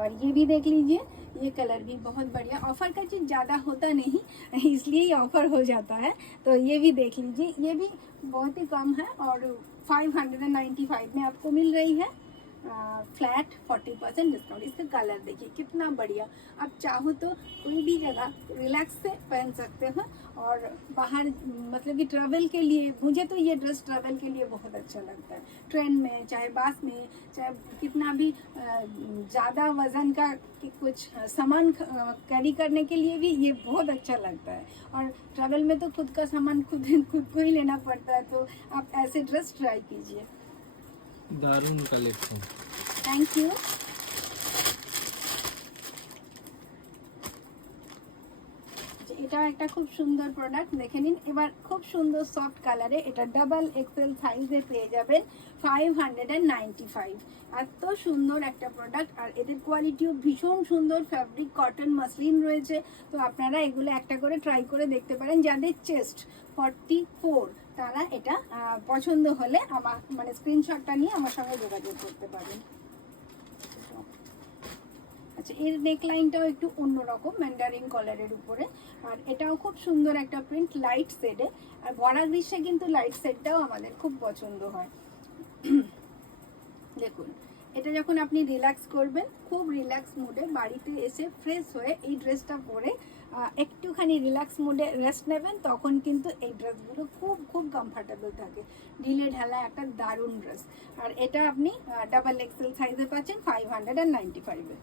और ये भी देख लीजिए, ये कलर भी बहुत बढ़िया। ऑफर का चीज़ ज़्यादा होता नहीं इसलिए ये ऑफर हो जाता है। तो ये भी देख लीजिए, ये भी बहुत ही कम है और 595 में आपको मिल रही है। Flat 40% discount. इसका कलर देखिए कितना बढ़िया। आप चाहो तो कोई भी जगह रिलैक्स से पहन सकते हो और बाहर मतलब कि ट्रैवल के लिए, मुझे तो ये ड्रेस ट्रैवल के लिए बहुत अच्छा लगता है। ट्रेन में, चाहे बस में, चाहे कितना भी ज़्यादा वज़न का कुछ सामान कैरी करने के लिए भी ये बहुत अच्छा लगता है। और ट्रैवल में तो खुद का सामान खुद को ही लेना पड़ता है, तो आप ऐसे ड्रेस ट्राई कीजिए। দারুণ কালেকশন। Thank you. এটা একটা খুব সুন্দর প্রোডাক্ট, দেখে নিন। এবার খুব সুন্দর সফট কালারে, এটা ডাবল এক্সেল সাইজে পেয়ে যাবেন 595। এত সুন্দর একটা প্রোডাক্ট, আর এদের কোয়ালিটিও ভীষণ সুন্দর। ফ্যাব্রিক কটন মাসলিন রয়েছে, তো আপনারা এগুলো একটা করে ট্রাই করে দেখতে পারেন। যাদের চেস্ট 44 তারা এটা পছন্দ হলে আমার মানে স্ক্রিনশটটা নিয়ে আমার সঙ্গে যোগাযোগ করতে পারেন। আচ্ছা, এর নেকলাইনটাও একটু অন্যরকম ম্যান্ডারিন কলারের উপরে, আর এটাও খুব সুন্দর একটা প্রিন্ট লাইট শেডে। আর ভরা গ্রীষ্মে কিন্তু লাইট শেডটাও আমাদের খুব পছন্দ হয়। দেখুন, এটা যখন আপনি রিল্যাক্স করবেন, খুব রিল্যাক্স মুডে বাড়িতে এসে ফ্রেশ হয়ে এই ড্রেসটা পরে একটুখানি রিল্যাক্স মুডে রেস্ট নেবেন, তখন কিন্তু এই ড্রেসগুলো খুব খুব কমফর্টেবল থাকে। ঢিলে ঢালা একটা দারুণ ড্রেস। আর এটা আপনি ডাবল এক্সেল সাইজে পাচ্ছেন 595-এ।